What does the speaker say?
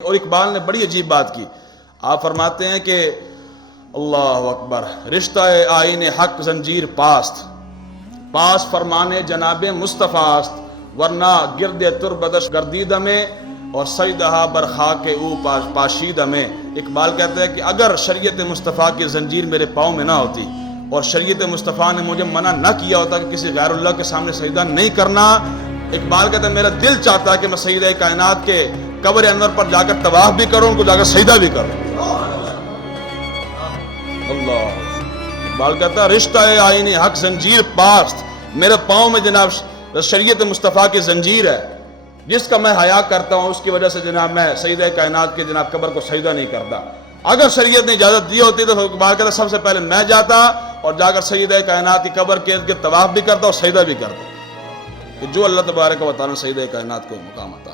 اور اقبال نے بڑی عجیب بات کی. آپ فرماتے ہیں کہ اللہ اکبر، رشتہ آئین حق زنجیر پاست، پاس فرمانے جناب مصطفیٰ است، ورنہ گرد تربدش گردیدہ میں اور سجدہ برخا کے او پاشیدہ میں. اقبال کہتا ہے کہ اگر شریعت مصطفیٰ کی زنجیر میرے پاؤں میں نہ ہوتی اور شریعت مصطفیٰ نے مجھے منع نہ کیا ہوتا کہ کسی غیر اللہ کے سامنے سجدہ نہیں کرنا، اقبال کہتا ہے میرا دل چاہتا ہے کہ میں سیدہ کائنات کے قبر انور پر جا کر طواف بھی کروں، ان کو جا کر سجدہ بھی کروں. اللہ اقبال کہتا ہے رشتہ آئین حق زنجیر پاست، میرے پاؤں میں جناب شریعت مصطفیٰ کی زنجیر ہے جس کا میں حیا کرتا ہوں، اس کی وجہ سے جناب میں سیدہ کائنات کے جناب قبر کو سجدہ نہیں کرتا. اگر شریعت نے اجازت دی ہوتی تو اقبال کہتا سب سے پہلے میں جاتا اور جا کر سیدہ کائنات کی قبر کے طواف بھی کرتا اور سجدہ بھی کرتا. کہ جو اللہ تبارک و تعالیٰ نے سیدہ کائنات کو مقام عطا